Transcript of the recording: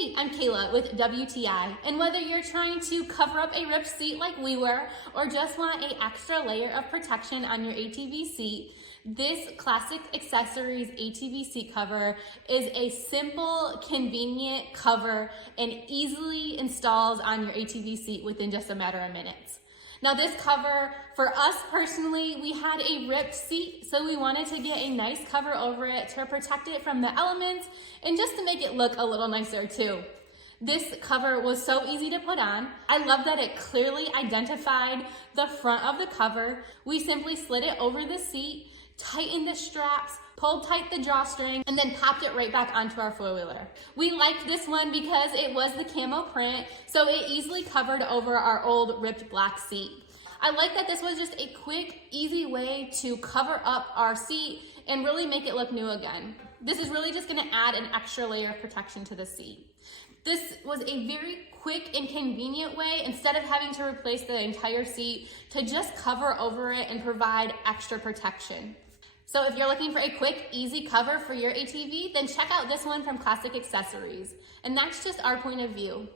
Hey, I'm Kayla with WTI, and whether you're trying to cover up a ripped seat like we were, or just want an extra layer of protection on your ATV seat, this Classic Accessories ATV seat cover is a simple, convenient cover and easily installs on your ATV seat within just a matter of minutes. Now this cover, for us personally, we had a ripped seat, so we wanted to get a nice cover over it to protect it from the elements and just to make it look a little nicer too. This cover was so easy to put on. I love that it clearly identified the front of the cover. We simply slid it over the seat, tightened the straps, pulled tight the drawstring, and then popped it right back onto our four-wheeler. We liked this one because it was the camo print, so it easily covered over our old ripped black seat. I like that this was just a quick, easy way to cover up our seat and really make it look new again. This is really just gonna add an extra layer of protection to the seat. This was a very quick and convenient way, instead of having to replace the entire seat, to just cover over it and provide extra protection. So if you're looking for a quick, easy cover for your ATV, then check out this one from Classic Accessories. And that's just our point of view.